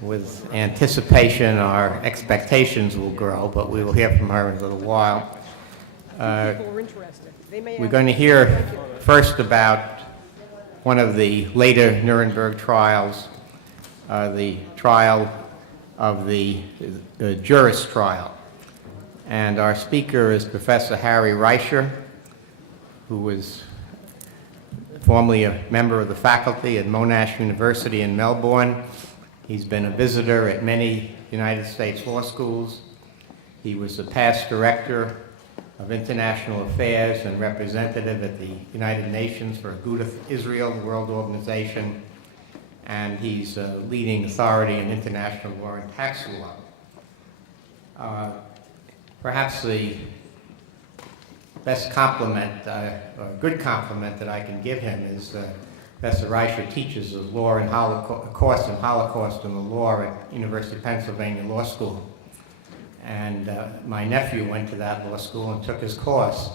with anticipation, our expectations will grow, but we will hear from her in a little while. We're going to hear first about one of the later Nuremberg trials, the trial of the jurist trial. And our speaker is Professor Harry Reicher, who was formerly a member of the faculty at Monash University in Melbourne. He's been a visitor at many United States law schools. He was the past director of international affairs and representative at the United Nations for Agudath Israel, the World Organization, and he's a leading authority in international law and tax law. Perhaps the best compliment, or good compliment that I can give him is Professor Reicher teaches a course in Holocaust and the law at University of Pennsylvania Law School. And my nephew went to that law school and took his course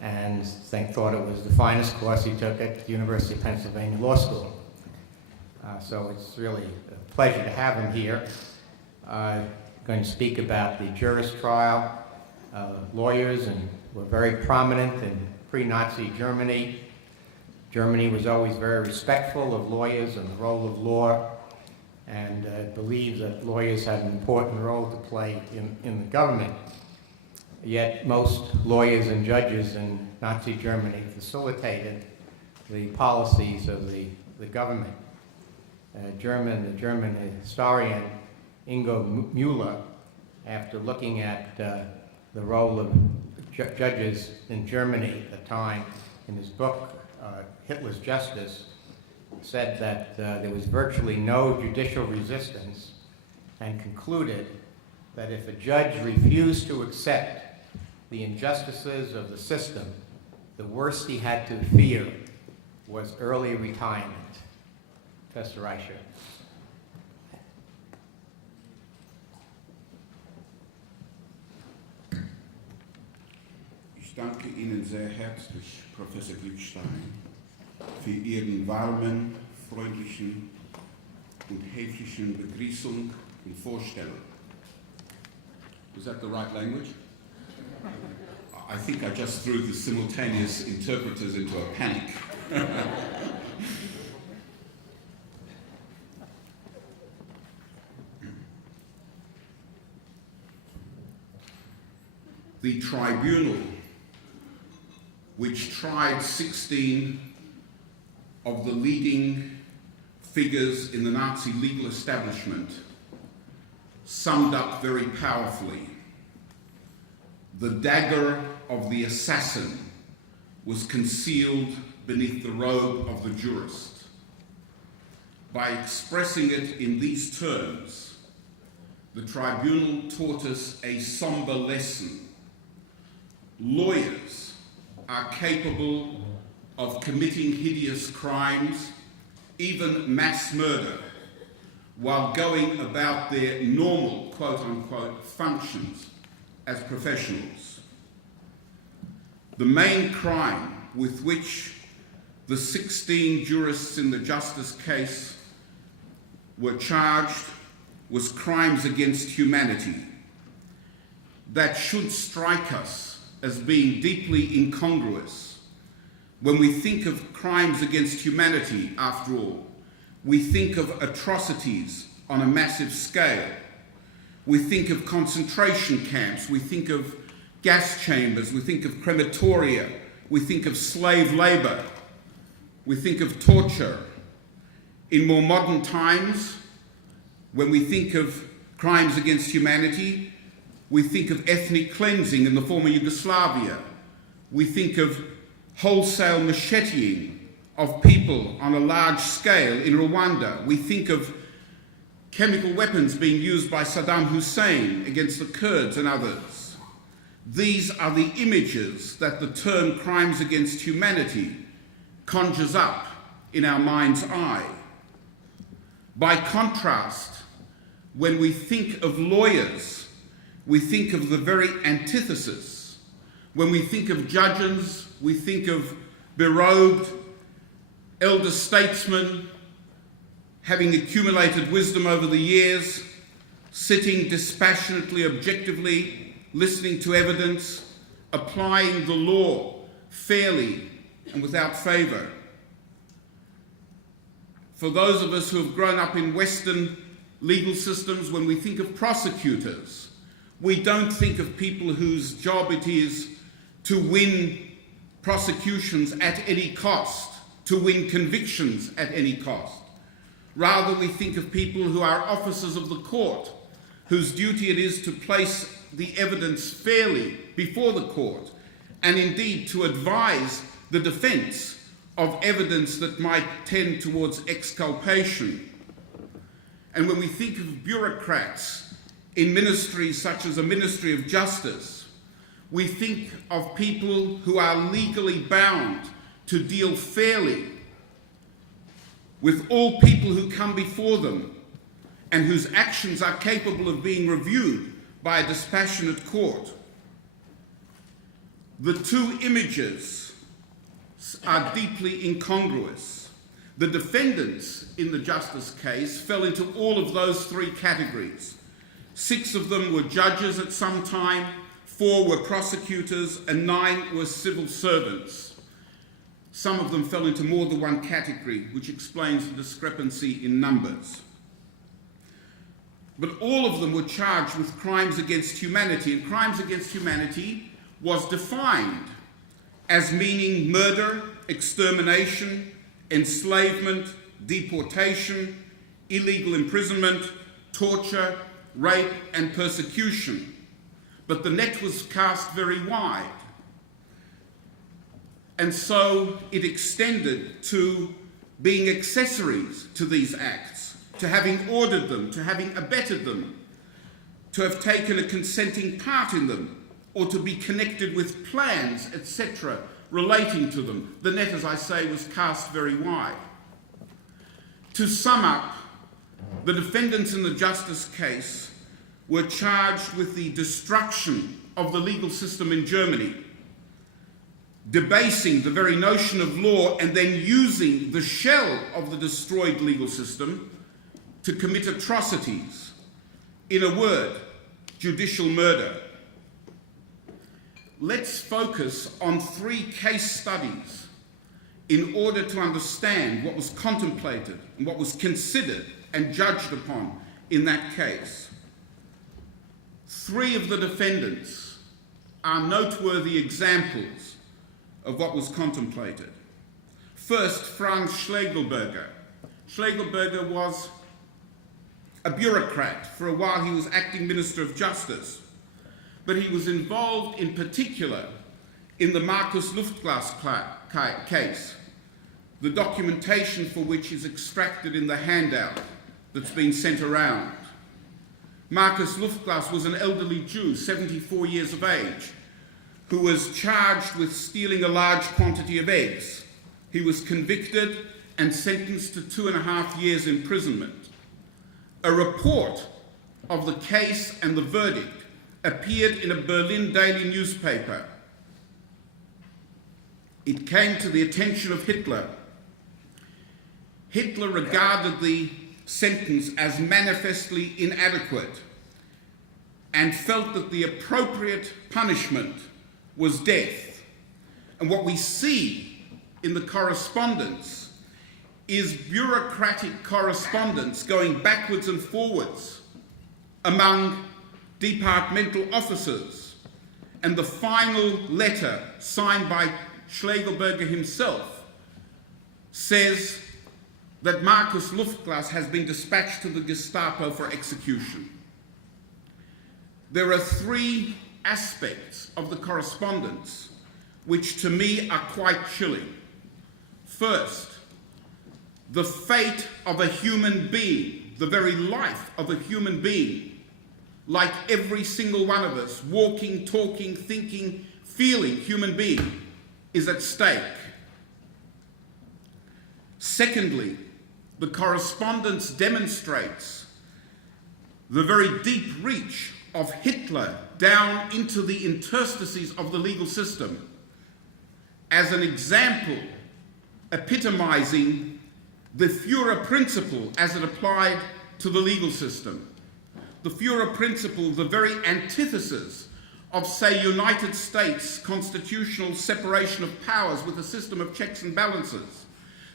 and thought it was the finest course he took at the University of Pennsylvania Law School. So it's really a pleasure to have him here. Going to speak about the jurist trial. Lawyers were very prominent in pre-Nazi Germany. Germany was always very respectful of lawyers and the role of law, and believes that lawyers had an important role to play in the government. Yet most lawyers and judges in Nazi Germany facilitated the policies of the government. The German historian Ingo Müller, after looking at the role of judges in Germany at the time, in his book, Hitler's Justice, said that there was virtually no judicial resistance, and concluded that if a judge refused to accept the injustices of the system, the worst he had to fear was early retirement. Professor Reicher. Ich danke Ihnen sehr herzlich, Professor Glückstein, für Ihren warmen, freundlichen und höflichen Begrüßung und Vorstellung. Was that the right language? I think I just threw the simultaneous interpreters into a panic. The tribunal, which tried 16 of the leading figures in the Nazi legal establishment, summed up very powerfully: the dagger of the assassin was concealed beneath the robe of the jurist. By expressing it in these terms, the tribunal taught us a somber lesson. Lawyers are capable of committing hideous crimes, even mass murder, while going about their normal, quote-unquote, functions as professionals. The main crime with which the 16 jurists in the Justice case were charged was crimes against humanity. That should strike us as being deeply incongruous. When we think of crimes against humanity, after all, we think of atrocities on a massive scale. We think of concentration camps, we think of gas chambers, we think of crematoria, we think of slave labor, we think of torture. In more modern times, when we think of crimes against humanity, we think of ethnic cleansing in the former Yugoslavia. We think of wholesale macheteing of people on a large scale in Rwanda. We think of chemical weapons being used by Saddam Hussein against the Kurds and others. These are the images that the term crimes against humanity conjures up in our mind's eye. By contrast, when we think of lawyers, we think of the very antithesis. When we think of judges, we think of berobed elder statesmen having accumulated wisdom over the years, sitting dispassionately, objectively, listening to evidence, applying the law fairly and without favour. For those of us who have grown up in Western legal systems, when we think of prosecutors, we don't think of people whose job it is to win prosecutions at any cost, to win convictions at any cost. Rather, we think of people who are officers of the court, whose duty it is to place the evidence fairly before the court, and indeed to advise the defence of evidence that might tend towards exculpation. And when we think of bureaucrats in ministries such as a Ministry of Justice, we think of people who are legally bound to deal fairly with all people who come before them and whose actions are capable of being reviewed by a dispassionate court. The two images are deeply incongruous. The defendants in the Justice case fell into all of those three categories. 6 of them were judges at some time, 4 were prosecutors, and 9 were civil servants. Some of them fell into more than one category, which explains the discrepancy in numbers. But all of them were charged with crimes against humanity, and crimes against humanity was defined as meaning murder, extermination, enslavement, deportation, illegal imprisonment, torture, rape, and persecution. But the net was cast very wide. And so it extended to being accessories to these acts, to having ordered them, to having abetted them, to have taken a consenting part in them, or to be connected with plans, etc., relating to them. The net, as I say, was cast very wide. To sum up, the defendants in the Justice case were charged with the destruction of the legal system in Germany, debasing the very notion of law and then using the shell of the destroyed legal system to commit atrocities. In a word, judicial murder. Let's focus on 3 case studies in order to understand what was contemplated and what was considered and judged upon in that case. 3 of the defendants are noteworthy examples of what was contemplated. First, Franz Schlegelberger. Schlegelberger was a bureaucrat. For a while he was acting Minister of Justice, but he was involved in particular in the Markus Luftglas case, the documentation for which is extracted in the handout that's been sent around. Markus Luftglas was an elderly Jew, 74 years of age, who was charged with stealing a large quantity of eggs. He was convicted and sentenced to 2.5 years imprisonment. A report of the case and the verdict appeared in a Berlin daily newspaper. It came to the attention of Hitler. Hitler regarded the sentence as manifestly inadequate and felt that the appropriate punishment was death. And what we see in the correspondence is bureaucratic correspondence going backwards and forwards among departmental officers. And the final letter, signed by Schlegelberger himself, says that Markus Luftglas has been dispatched to the Gestapo for execution. There are 3 aspects of the correspondence which to me are quite chilling. First, the fate of a human being, the very life of a human being, like every single one of us, walking, talking, thinking, feeling human being, is at stake. Secondly, the correspondence demonstrates the very deep reach of Hitler down into the interstices of the legal system as an example epitomizing the Führer principle as it applied to the legal system. The Führer principle, the very antithesis of, say, United States constitutional separation of powers with a system of checks and balances.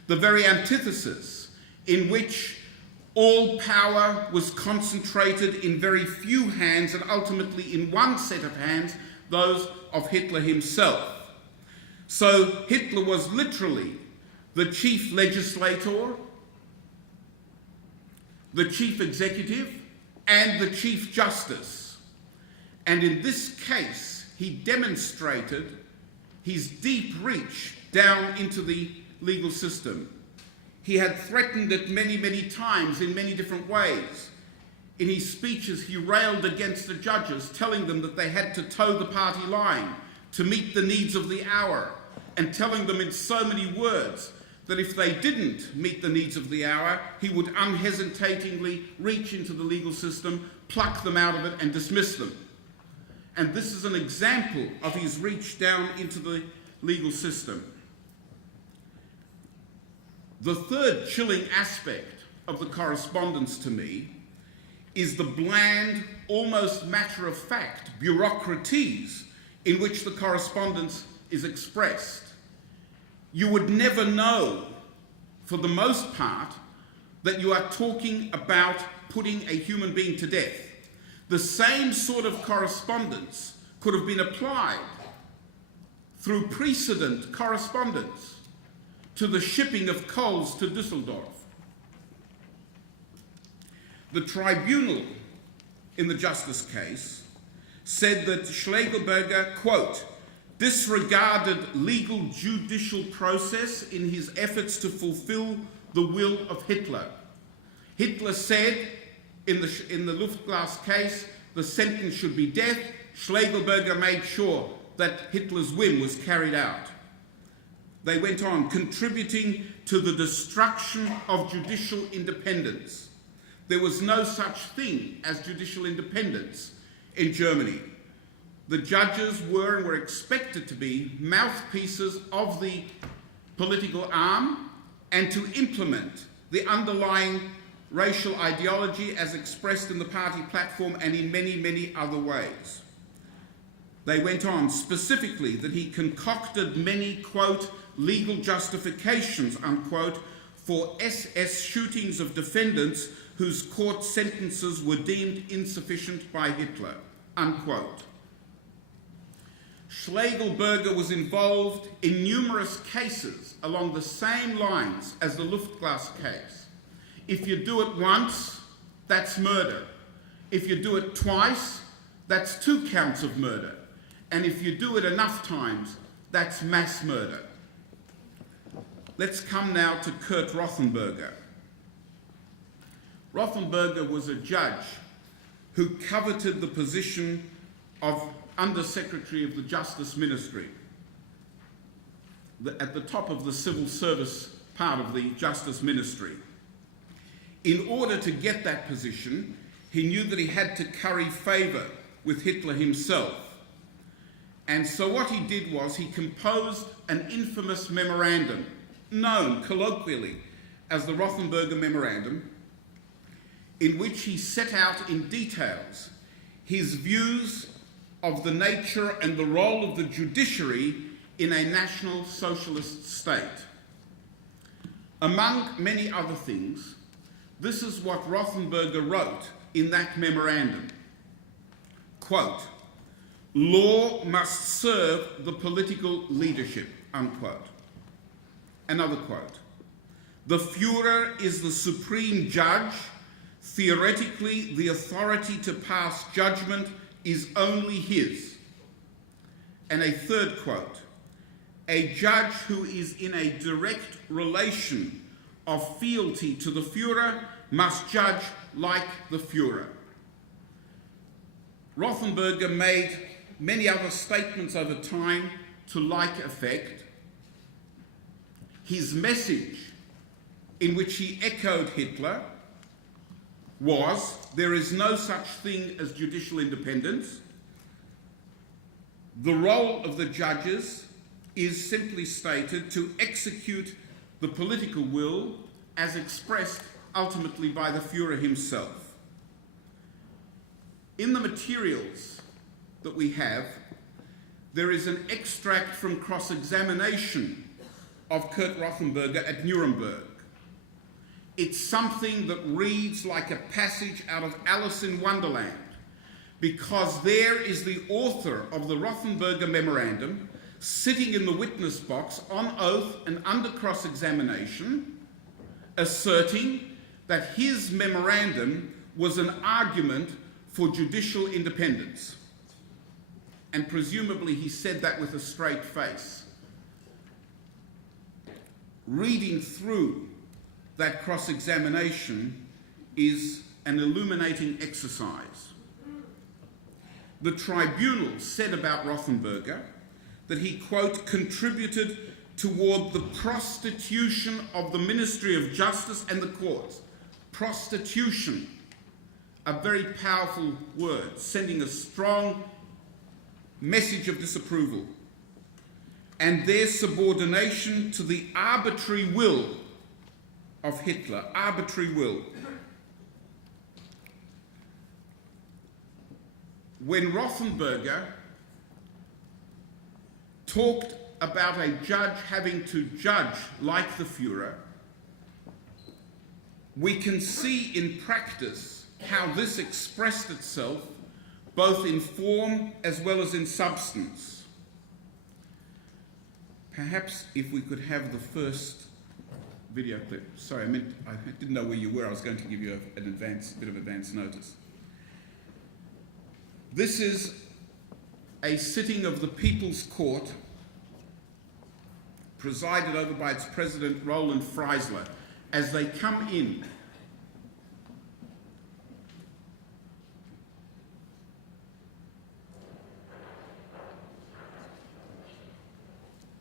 The very antithesis in which all power was concentrated in very few hands and ultimately in one set of hands, those of Hitler himself. So Hitler was literally the chief legislator, the chief executive, and the chief justice. And in this case, he demonstrated his deep reach down into the legal system. He had threatened it many, many times in many different ways. In his speeches, he railed against the judges, telling them that they had to toe the party line to meet the needs of the hour, and telling them in so many words that if they didn't meet the needs of the hour, he would unhesitatingly reach into the legal system, pluck them out of it, and dismiss them. And this is an example of his reach down into the legal system. The third chilling aspect of the correspondence to me is the bland, almost matter-of-fact bureaucraties in which the correspondence is expressed. You would never know, for the most part, that you are talking about putting a human being to death. The same sort of correspondence could have been applied through precedent correspondence to the shipping of coals to Düsseldorf. The tribunal in the justice case said that Schlegelberger, quote, disregarded legal judicial process in his efforts to fulfill the will of Hitler. Hitler said in the Luftglas case the sentence should be death. Schlegelberger made sure that Hitler's whim was carried out. They went on, contributing to the destruction of judicial independence. There was no such thing as judicial independence in Germany. The judges were and were expected to be mouthpieces of the political arm and to implement the underlying racial ideology as expressed in the party platform and in many, many other ways. They went on specifically that he concocted many, quote, legal justifications, unquote, for SS shootings of defendants whose court sentences were deemed insufficient by Hitler, unquote. Schlegelberger was involved in numerous cases along the same lines as the Luftglas case. If you do it once, that's murder. If you do it twice, that's 2 counts of murder. And if you do it enough times, that's mass murder. Let's come now to Kurt Rothenberger. Rothenberger was a judge who coveted the position of Under-Secretary of the Justice Ministry, at the top of the civil service part of the Justice Ministry. In order to get that position, he knew that he had to curry favour with Hitler himself. And so what he did was he composed an infamous memorandum, known colloquially as the Rothenberger Memorandum, in which he set out in details his views of the nature and the role of the judiciary in a National Socialist state. Among many other things, this is what Rothenberger wrote in that memorandum. Quote, law must serve the political leadership, unquote. Another quote, the Führer is the supreme judge. Theoretically, the authority to pass judgment is only his. And a third quote, a judge who is in a direct relation of fealty to the Führer must judge like the Führer. Rothenberger made many other statements over time to like effect. His message, in which he echoed Hitler, was there is no such thing as judicial independence. The role of the judges is simply stated to execute the political will as expressed ultimately by the Führer himself. In the materials that we have, there is an extract from cross-examination of Kurt Rothenberger at Nuremberg. It's something that reads like a passage out of Alice in Wonderland, because there is the author of the Rothenberger memorandum sitting in the witness box on oath and under cross-examination, asserting that his memorandum was an argument for judicial independence. And presumably he said that with a straight face. Reading through that cross-examination is an illuminating exercise. The tribunal said about Rothenberger that he, quote, contributed toward the prostitution of the Ministry of Justice and the courts. Prostitution, a very powerful word, sending a strong message of disapproval, and their subordination to the arbitrary will of Hitler, arbitrary will. When Rothenberger talked about a judge having to judge like the Führer, we can see in practice how this expressed itself both in form as well as in substance. Perhaps if we could have the first video clip. Sorry, I didn't know where you were. I was going to give you a bit of advance notice. This is a sitting of the People's Court presided over by its president, Roland Freisler, as they come in.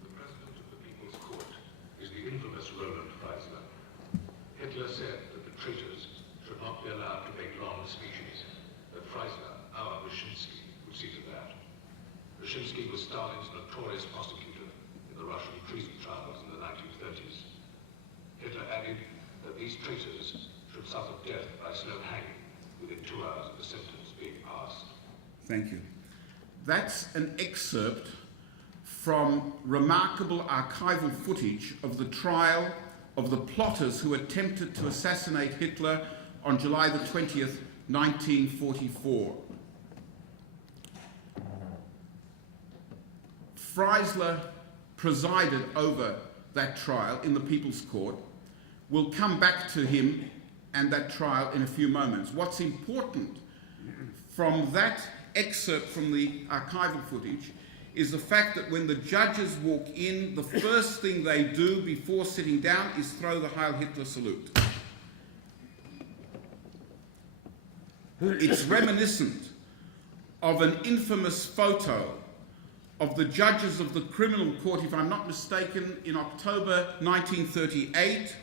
The president of the People's Court is the infamous Roland Freisler. Hitler said that the traitors should not be allowed to make long speeches, that Freisler, our Wyszynski, would see to that. Wyszynski was Stalin's notorious prosecutor in the Russian treason trials in the 1930s. Hitler added that these traitors should suffer death by slow hanging within 2 hours of the sentence being passed. Thank you. That's an excerpt from remarkable archival footage of the trial of the plotters who attempted to assassinate Hitler on July the 20th, 1944. Freisler presided over that trial in the People's Court. We'll come back to him and that trial in a few moments. What's important from that excerpt from the archival footage is the fact that when the judges walk in, the first thing they do before sitting down is throw the Heil Hitler salute. It's reminiscent of an infamous photo of the judges of the criminal court, if I'm not mistaken, in October 1938,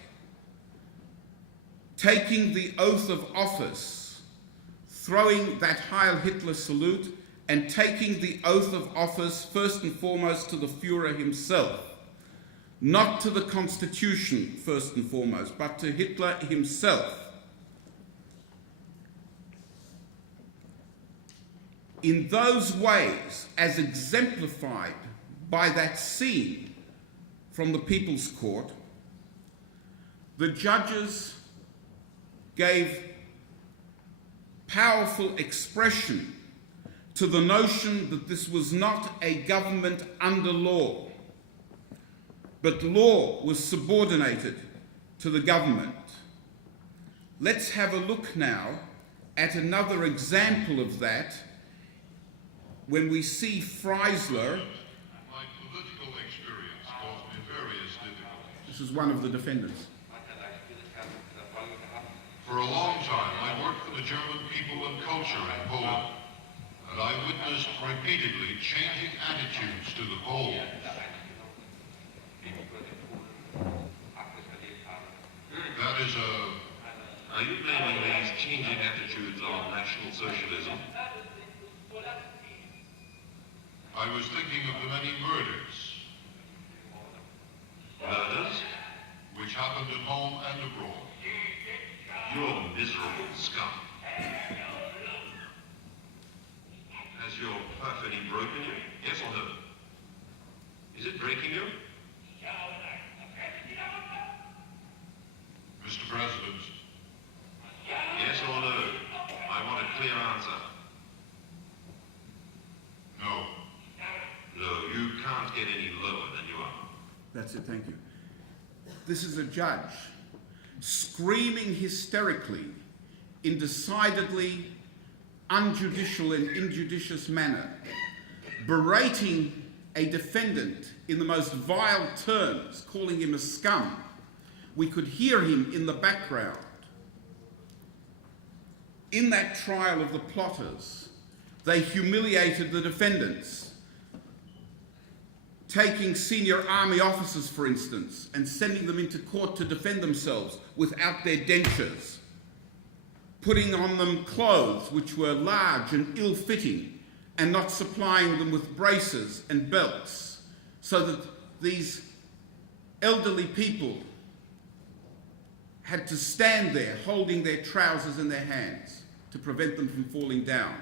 taking the oath of office, throwing that Heil Hitler salute, and taking the oath of office first and foremost to the Führer himself, not to the Constitution first and foremost, but to Hitler himself. In those ways, as exemplified by that scene from the People's Court, the judges gave powerful expression to the notion that this was not a government under law, but law was subordinated to the government. Let's have a look now at another example of that when we see Freisler. My political experience caused me various difficulties. This is one of the defendants. For a long time, I worked for the German people and culture in Poland, and I witnessed repeatedly changing attitudes to the Poles. That is Are you blaming these changing attitudes on National Socialism? I was thinking of the many murders. Murders? Which happened at home and abroad. You're miserable scum. Has your perfidy broken you? Yes or no? Is it breaking you? Mr. President, Yes or no? I want a clear answer. no. No, you can't get any lower than you are. That's it, thank you. This is a judge screaming hysterically in decidedly unjudicial and injudicious manner, berating a defendant in the most vile terms, calling him a scum. We could hear him in the background. In that trial of the plotters, they humiliated the defendants, taking senior army officers, for instance, and sending them into court to defend themselves without their dentures, putting on them clothes which were large and ill-fitting, and not supplying them with braces and belts, so that these elderly people had to stand there holding their trousers in their hands to prevent them from falling down.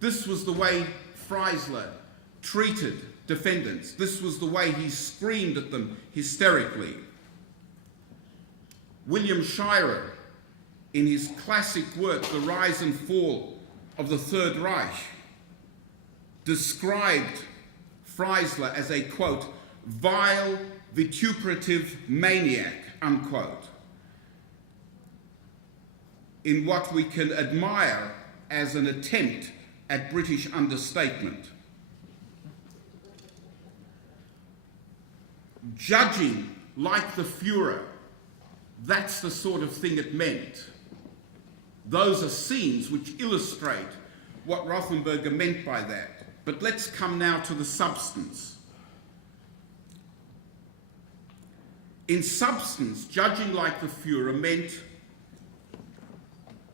This was the way Freisler treated defendants. This was the way he screamed at them hysterically. William Shirer, in his classic work, The Rise and Fall of the Third Reich, described Freisler as a, quote, vile, vituperative maniac, unquote, in what we can admire as an attempt at British understatement. Judging like the Führer, that's the sort of thing it meant. Those are scenes which illustrate what Rothenberger meant by that. But let's come now to the substance. In substance, judging like the Führer meant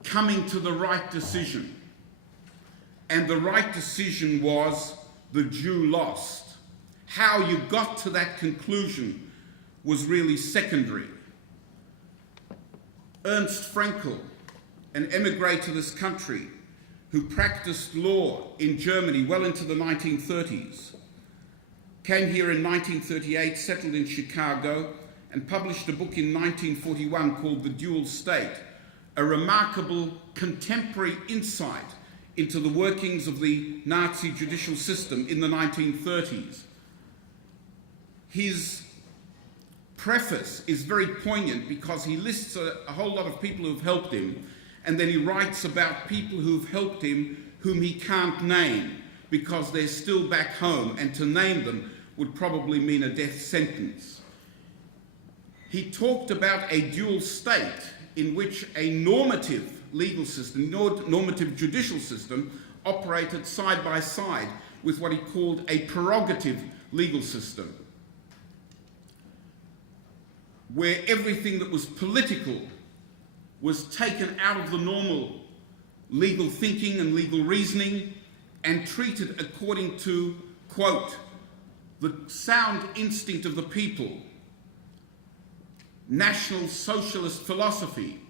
coming to the right decision. And the right decision was the Jew lost. How you got to that conclusion was really secondary. Ernst Fraenkel, an emigre to this country who practiced law in Germany well into the 1930s, came here in 1938, settled in Chicago, and published a book in 1941 called The Dual State, a remarkable contemporary insight into the workings of the Nazi judicial system in the 1930s. His preface is very poignant because he lists a whole lot of people who've helped him, and then he writes about people who've helped him whom he can't name because they're still back home, and to name them would probably mean a death sentence. He talked about a dual state in which a normative legal system, normative judicial system, operated side by side with what he called a prerogative legal system, where everything that was political was taken out of the normal legal thinking and legal reasoning and treated according to, quote, the sound instinct of the people, National Socialist philosophy,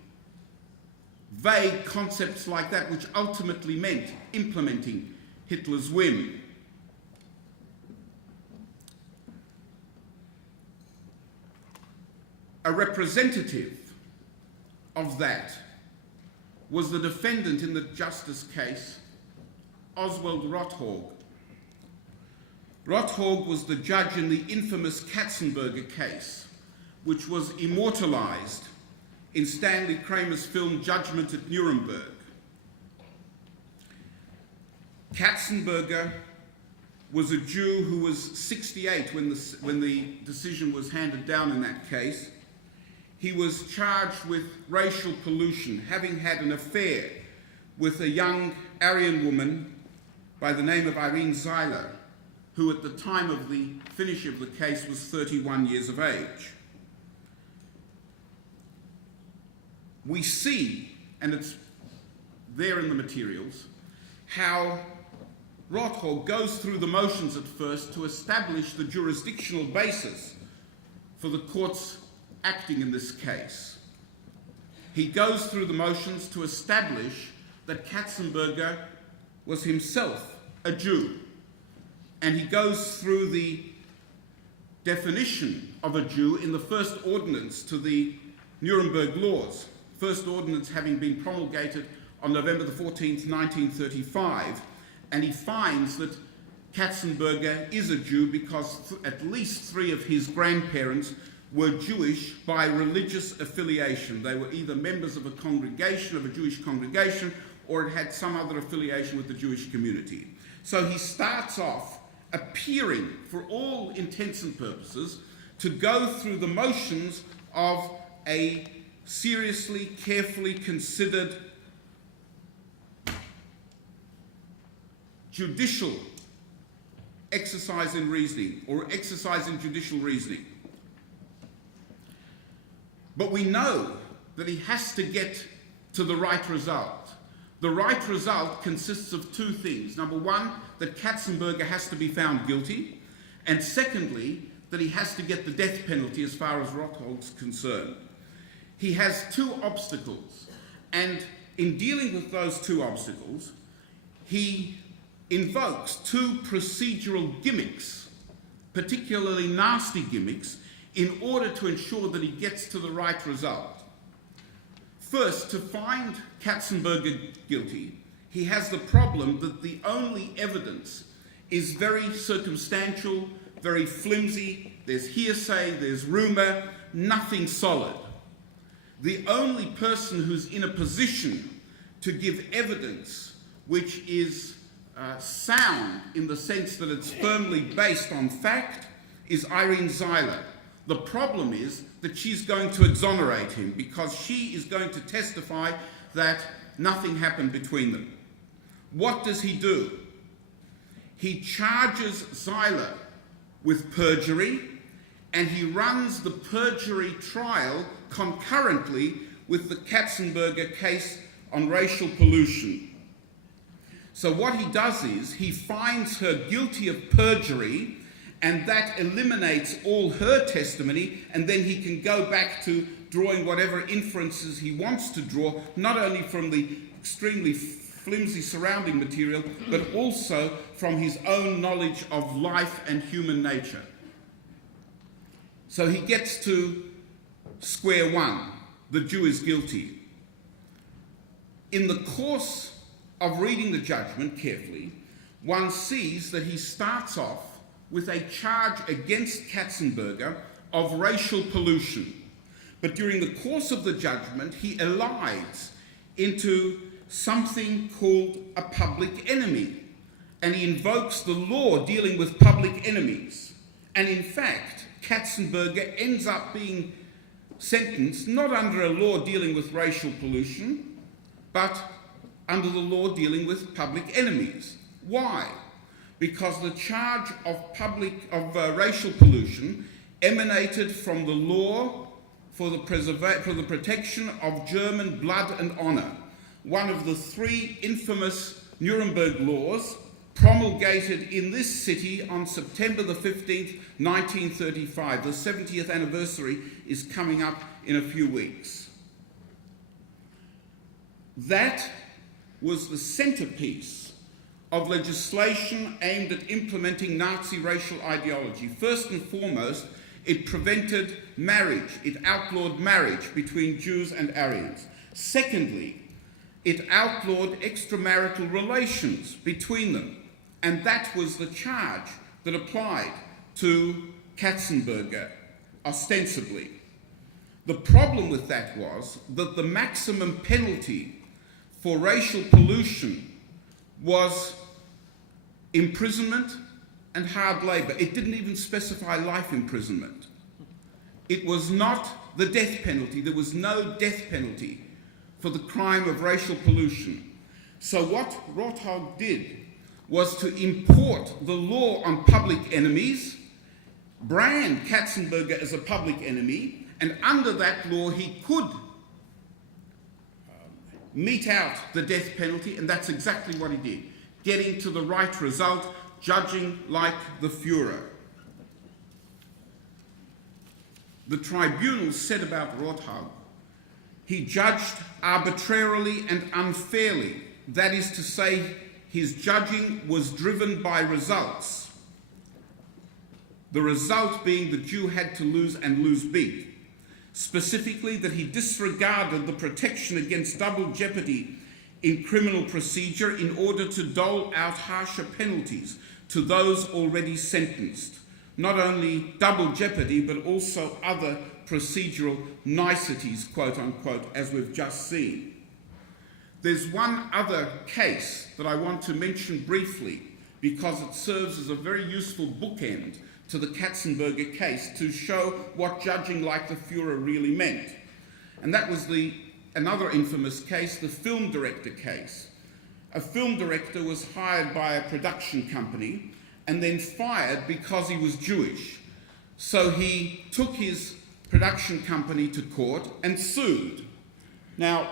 vague concepts like that, which ultimately meant implementing Hitler's whim. A representative of that was the defendant in the justice case, Oswald Rothorg. Rothorg was the judge in the infamous Katzenberger case, which was immortalized in Stanley Kramer's film Judgment at Nuremberg. Katzenberger was a Jew who was 68 when the decision was handed down in that case. He was charged with racial pollution, having had an affair with a young Aryan woman by the name of Irene Zeiler, who at the time of the finish of the case was 31 years of age. We see, and it's there in the materials, how Rothorg goes through the motions at first to establish the jurisdictional basis for the court's acting in this case. He goes through the motions to establish that Katzenberger was himself a Jew. And he goes through the definition of a Jew in the first ordinance to the Nuremberg laws, first ordinance having been promulgated on November the 14th, 1935, and he finds that Katzenberger is a Jew because at least 3 of his grandparents were Jewish by religious affiliation. They were either members of a congregation, of a Jewish congregation, or it had some other affiliation with the Jewish community. So he starts off appearing, for all intents and purposes, to go through the motions of a seriously, carefully considered judicial exercise in reasoning, or exercise in judicial reasoning. But we know that he has to get to the right result. The right result consists of 2 things. Number 1, that Katzenberger has to be found guilty, and secondly, that he has to get the death penalty as far as Rothol's concerned. He has 2 obstacles, and in dealing with those 2 obstacles, he invokes 2 procedural gimmicks, particularly nasty gimmicks, in order to ensure that he gets to the right result. First, to find Katzenberger guilty, he has the problem that the only evidence is very circumstantial, very flimsy. There's hearsay, there's rumor, nothing solid. The only person who's in a position to give evidence which is sound in the sense that it's firmly based on fact is Irene Zeiler. The problem is that she's going to exonerate him because she is going to testify that nothing happened between them. What does he do? He charges Zeiler with perjury, and he runs the perjury trial concurrently with the Katzenberger case on racial pollution. So what he does is he finds her guilty of perjury, and that eliminates all her testimony, and then he can go back to drawing whatever inferences he wants to draw, not only from the extremely flimsy surrounding material, but also from his own knowledge of life and human nature. So he gets to square one. The Jew is guilty. In the course of reading the judgment carefully, one sees that he starts off with a charge against Katzenberger of racial pollution. But during the course of the judgment, he elides into something called a public enemy, and he invokes the law dealing with public enemies. And in fact, Katzenberger ends up being sentenced not under a law dealing with racial pollution, but under the law dealing with public enemies. Why? Because the charge of racial pollution emanated from the law for the protection of German blood and honor, one of the 3 infamous Nuremberg laws promulgated in this city on September the 15th, 1935. The 70th anniversary is coming up in a few weeks. That was the centerpiece of legislation aimed at implementing Nazi racial ideology. First and foremost, it prevented marriage. It outlawed marriage between Jews and Aryans. Secondly, it outlawed extramarital relations between them. And that was the charge that applied to Katzenberger, ostensibly. The problem with that was that the maximum penalty for racial pollution was imprisonment and hard labor. It didn't even specify life imprisonment. It was not the death penalty. There was no death penalty for the crime of racial pollution. So what Rotholz did was to import the law on public enemies, brand Katzenberger as a public enemy, and under that law he could mete out the death penalty, and that's exactly what he did, getting to the right result, judging like the Führer. the tribunal said about Rothhag, he judged arbitrarily and unfairly. That is to say, his judging was driven by results. The result being the Jew had to lose and lose big. Specifically, that he disregarded the protection against double jeopardy in criminal procedure in order to dole out harsher penalties to those already sentenced. Not only double jeopardy, but also other procedural niceties, quote unquote, as we've just seen. There's one other case that I want to mention briefly because it serves as a very useful bookend to the Katzenberger case to show what judging like the Führer really meant. And that was another infamous case, the film director case. A film director was hired by a production company and then fired because he was Jewish. So he took his production company to court and sued. Now,